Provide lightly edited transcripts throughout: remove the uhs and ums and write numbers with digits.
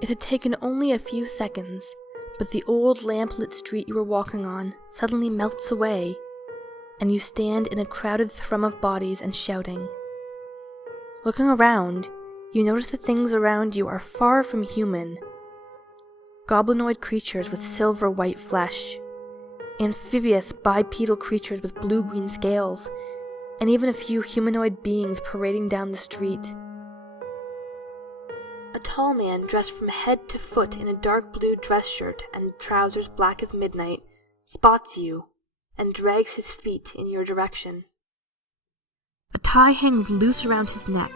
It had taken only a few seconds, but the old lamp-lit street you were walking on suddenly melts away, and you stand in a crowded thrum of bodies and shouting. Looking around, you notice the things around you are far from human. Goblinoid creatures with silver-white flesh, amphibious bipedal creatures with blue-green scales, and even a few humanoid beings parading down the street. A tall man dressed from head to foot in a dark blue dress shirt and trousers black as midnight spots you and drags his feet in your direction. A tie hangs loose around his neck,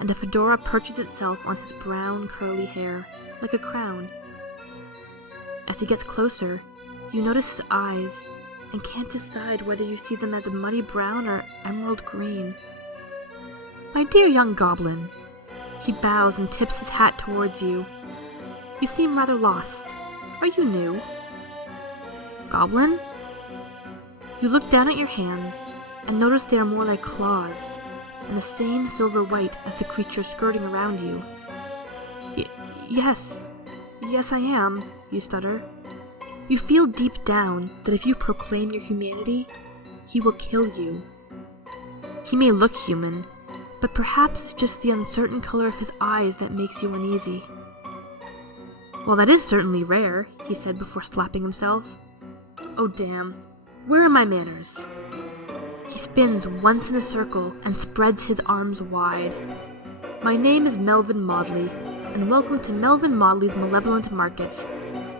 and a fedora perches itself on his brown curly hair like a crown. As he gets closer, you notice his eyes and can't decide whether you see them as a muddy brown or emerald green. "My dear young goblin," he bows and tips his hat towards you. "You seem rather lost. Are you new?" "Goblin?" You look down at your hands and notice they are more like claws, and the same silver white as the creature skirting around you. Yes, I am," you stutter. You feel deep down that if you proclaim your humanity, he will kill you. He may look human, but perhaps it's just the uncertain color of his eyes that makes you uneasy. "Well, that is certainly rare," he said before slapping himself. "Oh damn, where are my manners?" He spins once in a circle and spreads his arms wide. "My name is Melvin Maudley, and welcome to Melvin Maudley's Malevolent Market.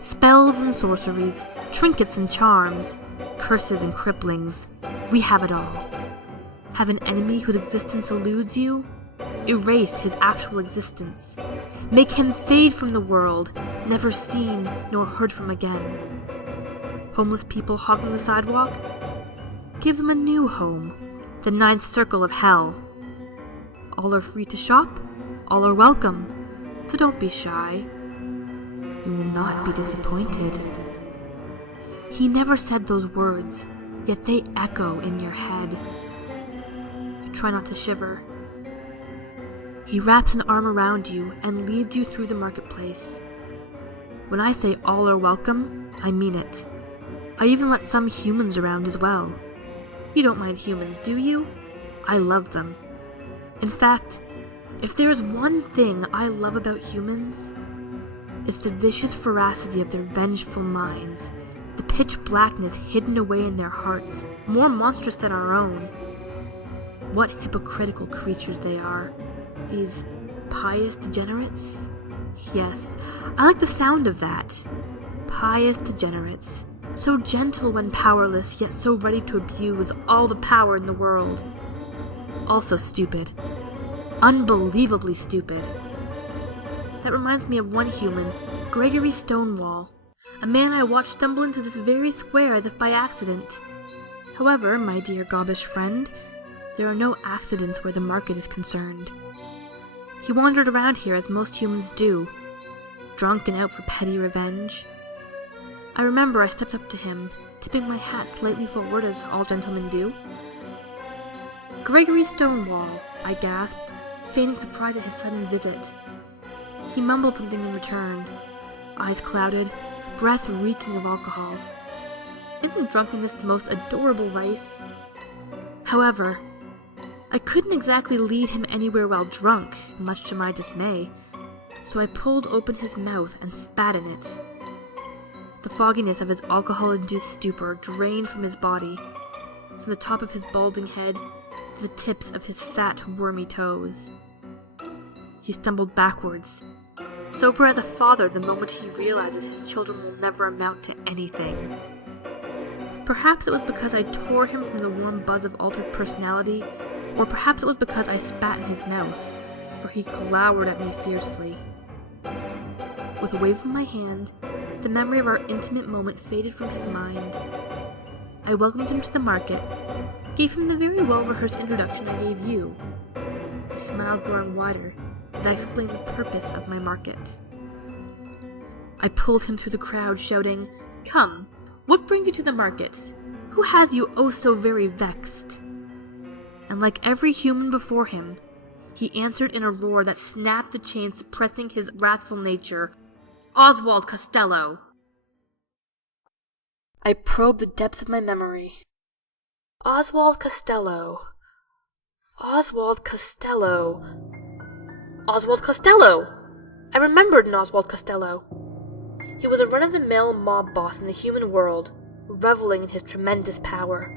Spells and sorceries, trinkets and charms, curses and cripplings, we have it all. Have an enemy whose existence eludes you? Erase his actual existence. Make him fade from the world, never seen nor heard from again. Homeless people hogging the sidewalk? Give them a new home, the ninth circle of hell. All are free to shop, all are welcome, so don't be shy. You will not be disappointed." He never said those words, yet they echo in your head. Try not to shiver. He wraps an arm around you and leads you through the marketplace. When I say all are welcome, I mean it. I even let some humans around as well. You don't mind humans, do you? I love them. In fact, if there is one thing I love about humans, it's the vicious ferocity of their vengeful minds, the pitch blackness hidden away in their hearts, more monstrous than our own. What hypocritical creatures they are, these pious degenerates. Yes, I like the sound of that. Pious degenerates, so gentle when powerless, yet so ready to abuse all the power in the world. Also stupid. Unbelievably stupid. That reminds me of one human, Gregory Stonewall, a man I watched stumble into this very square as if by accident. However, my dear gobbish friend, there are no accidents where the market is concerned. He wandered around here as most humans do, drunk and out for petty revenge. I remember I stepped up to him, tipping my hat slightly forward as all gentlemen do. "Gregory Stonewall," I gasped, feigning surprise at his sudden visit. He mumbled something in return, eyes clouded, breath reeking of alcohol. Isn't drunkenness the most adorable vice? However, I couldn't exactly lead him anywhere while drunk, much to my dismay, so I pulled open his mouth and spat in it. The fogginess of his alcohol-induced stupor drained from his body, from the top of his balding head to the tips of his fat, wormy toes. He stumbled backwards, sober as a father the moment he realizes his children will never amount to anything. Perhaps it was because I tore him from the warm buzz of altered personality, or perhaps it was because I spat in his mouth, for he glowered at me fiercely. With a wave of my hand, the memory of our intimate moment faded from his mind. I welcomed him to the market, gave him the very well-rehearsed introduction I gave you, his smile growing wider as I explained the purpose of my market. I pulled him through the crowd, shouting, "Come, what brings you to the market? Who has you oh so very vexed?" And like every human before him, He answered in a roar that snapped the chain suppressing his wrathful nature. Oswald Costello! I probed the depths of my memory. Oswald Costello. Oswald Costello. Oswald Costello! I remembered an Oswald Costello. He was a run-of-the-mill mob boss in the human world, reveling in his tremendous power,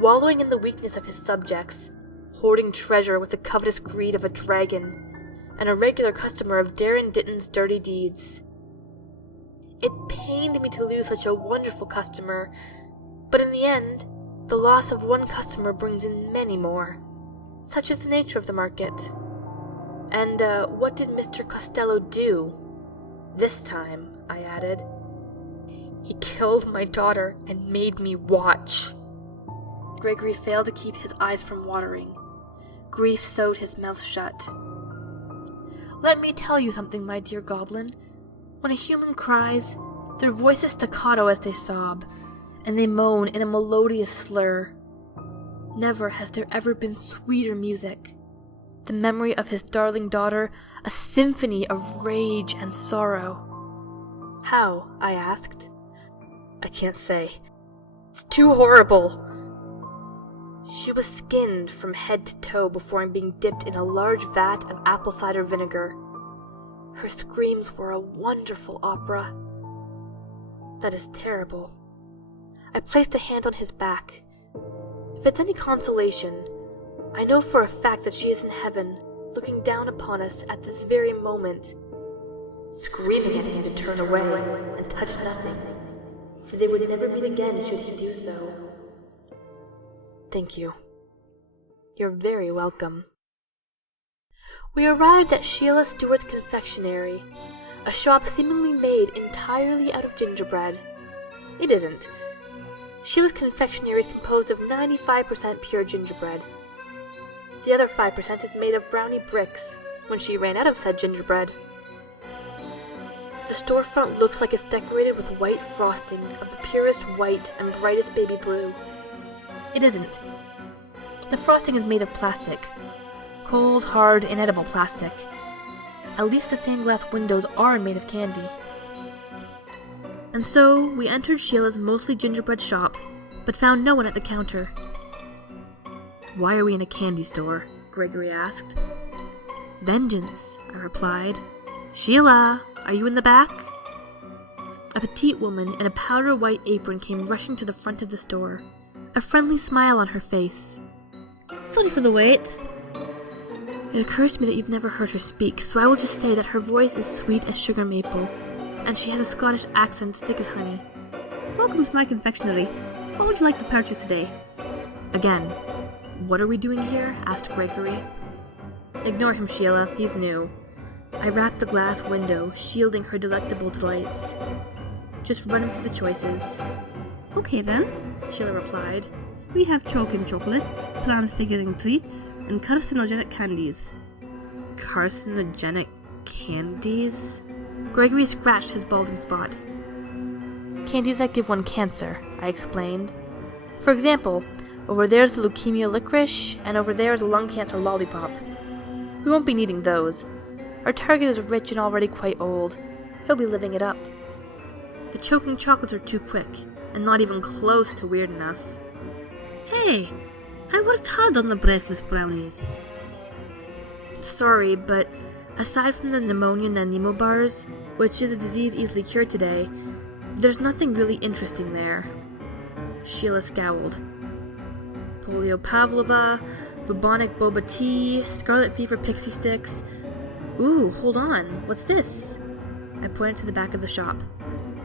wallowing in the weakness of his subjects, hoarding treasure with the covetous greed of a dragon, and a regular customer of Darren Ditton's dirty deeds. It pained me to lose such a wonderful customer, but in the end, the loss of one customer brings in many more. Such is the nature of the market. And, what did Mr. Costello do? This time, I added. He killed my daughter and made me watch. Gregory failed to keep his eyes from watering. Grief sewed his mouth shut. Let me tell you something, my dear goblin. When a human cries, their voices staccato as they sob, and they moan in a melodious slur. Never has there ever been sweeter music. The memory of his darling daughter, a symphony of rage and sorrow. How? I asked. I can't say. It's too horrible. She was skinned from head to toe before being dipped in a large vat of apple cider vinegar. Her screams were a wonderful opera. That is terrible. I placed a hand on his back. If it's any consolation, I know for a fact that she is in heaven, looking down upon us at this very moment, screaming at him to turn away and touch nothing, for they would never meet again should he do so. Thank you. You're very welcome. We arrived at Sheila Stewart's confectionery, a shop seemingly made entirely out of gingerbread. It isn't. Sheila's confectionery is composed of 95% pure gingerbread. The other 5% is made of brownie bricks, when she ran out of said gingerbread. The storefront looks like it's decorated with white frosting of the purest white and brightest baby blue. It isn't. The frosting is made of plastic. Cold, hard, inedible plastic. At least the stained glass windows are made of candy. And so, we entered Sheila's mostly gingerbread shop, but found no one at the counter. Why are we in a candy store? Gregory asked. Vengeance, I replied. Sheila, are you in the back? A petite woman in a powder white apron came rushing to the front of the store, a friendly smile on her face. Sorry for the wait. It occurs to me that you've never heard her speak, so I will just say that her voice is sweet as sugar maple, and she has a Scottish accent thick as honey. Welcome to my confectionery. What would you like to purchase today? Again, what are we doing here? Asked Gregory. Ignore him, Sheila. He's new. I rapped the glass window, shielding her delectable delights. Just run him through the choices. Okay then, Sheila replied. We have choking chocolates, transfiguring treats, and carcinogenic candies. Carcinogenic candies? Gregory scratched his balding spot. Candies that give one cancer, I explained. For example, over there's the leukemia licorice, and over there's a lung cancer lollipop. We won't be needing those. Our target is rich and already quite old. He'll be living it up. The choking chocolates are too quick, and not even close to weird enough. Hey, I worked hard on the breathless brownies. Sorry, but aside from the pneumonia Nemo bars, which is a disease easily cured today, there's nothing really interesting there. Sheila scowled. Polio pavlova, bubonic boba tea, scarlet fever pixie sticks. Ooh, hold on, what's this? I pointed to the back of the shop.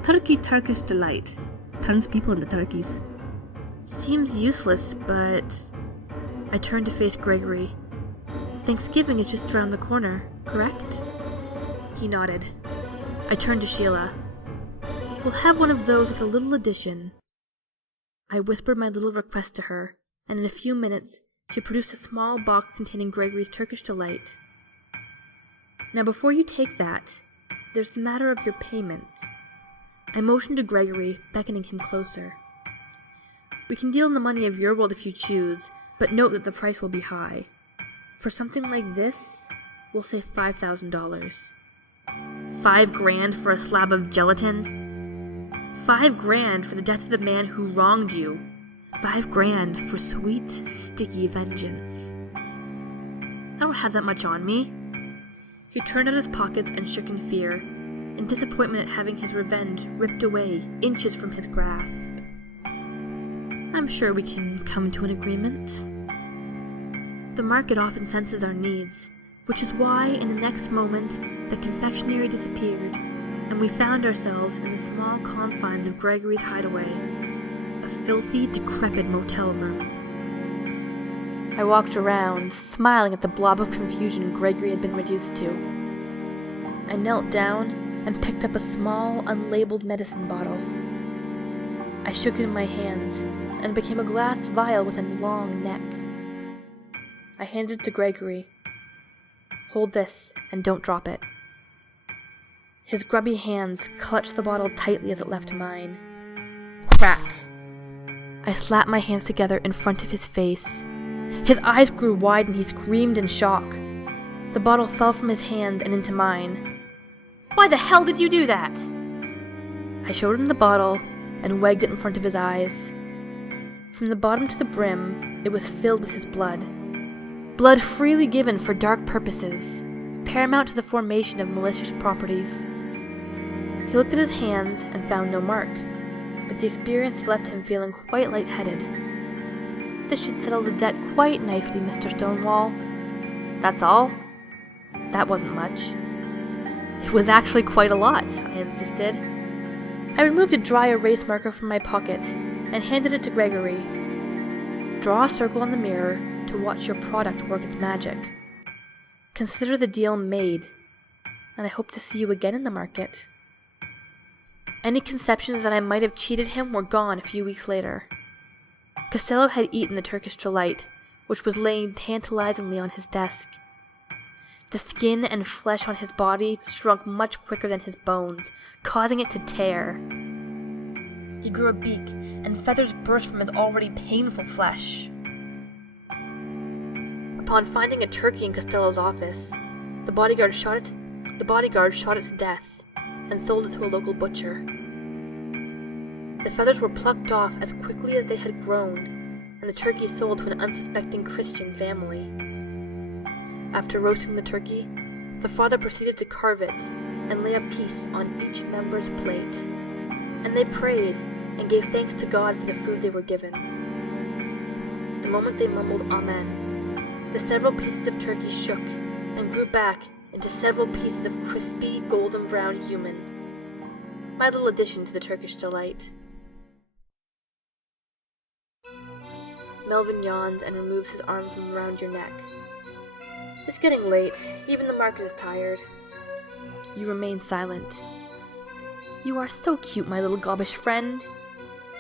Turkey Turkish Delight. Turns people into turkeys. Seems useless, but... I turned to face Gregory. Thanksgiving is just around the corner, correct? He nodded. I turned to Sheila. We'll have one of those with a little addition. I whispered my little request to her, and in a few minutes, she produced a small box containing Gregory's Turkish Delight. Now before you take that, there's the matter of your payment. I motioned to Gregory, beckoning him closer. We can deal in the money of your world if you choose, but note that the price will be high. For something like this, we'll say $5,000. $5,000 for a slab of gelatin? $5,000 for the death of the man who wronged you. $5,000 for sweet, sticky vengeance. I don't have that much on me. He turned out his pockets and shook in fear, in disappointment at having his revenge ripped away inches from his grasp. I'm sure we can come to an agreement. The market often senses our needs, which is why in the next moment the confectionery disappeared, and we found ourselves in the small confines of Gregory's hideaway, a filthy, decrepit motel room. I walked around, smiling at the blob of confusion Gregory had been reduced to. I knelt down and picked up a small, unlabeled medicine bottle. I shook it in my hands, and it became a glass vial with a long neck. I handed it to Gregory. Hold this, and don't drop it. His grubby hands clutched the bottle tightly as it left mine. Crack! I slapped my hands together in front of his face. His eyes grew wide and he screamed in shock. The bottle fell from his hand and into mine. Why the hell did you do that? I showed him the bottle and wagged it in front of his eyes. From the bottom to the brim, it was filled with his blood. Blood freely given for dark purposes, paramount to the formation of malicious properties. He looked at his hands and found no mark, but the experience left him feeling quite lightheaded. This should settle the debt quite nicely, Mr. Stonewall. That's all? That wasn't much. It was actually quite a lot, I insisted. I removed a dry erase marker from my pocket and handed it to Gregory. Draw a circle on the mirror to watch your product work its magic. Consider the deal made, and I hope to see you again in the market. Any conceptions that I might have cheated him were gone a few weeks later. Costello had eaten the Turkish delight, which was laying tantalizingly on his desk. The skin and flesh on his body shrunk much quicker than his bones, causing it to tear. He grew a beak, and feathers burst from his already painful flesh. Upon finding a turkey in Costello's office, the bodyguard shot it to death and sold it to a local butcher. The feathers were plucked off as quickly as they had grown, and the turkey sold to an unsuspecting Christian family. After roasting the turkey, the father proceeded to carve it and lay a piece on each member's plate, and they prayed and gave thanks to God for the food they were given. The moment they mumbled Amen, the several pieces of turkey shook and grew back into several pieces of crispy, golden brown human. My little addition to the Turkish delight. Melvin yawns and removes his arm from around your neck. It's getting late. Even the market is tired. You remain silent. You are so cute, my little gobbish friend.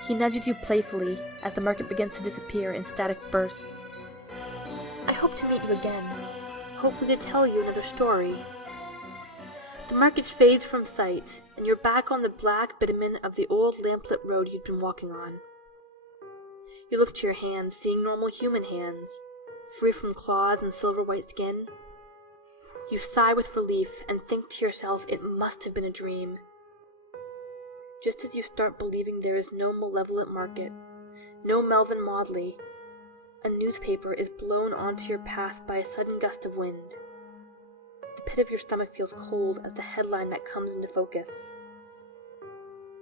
He nudges you playfully as the market begins to disappear in static bursts. I hope to meet you again, hopefully to tell you another story. The market fades from sight, and you're back on the black bitumen of the old lamplit road you'd been walking on. You look to your hands, seeing normal human hands, free from claws and silver-white skin. You sigh with relief and think to yourself it must have been a dream. Just as you start believing there is no malevolent market, no Melvin Maudley, a newspaper is blown onto your path by a sudden gust of wind. The pit of your stomach feels cold as the headline that comes into focus.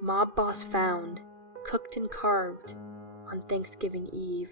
Mob boss found, cooked and carved on Thanksgiving Eve.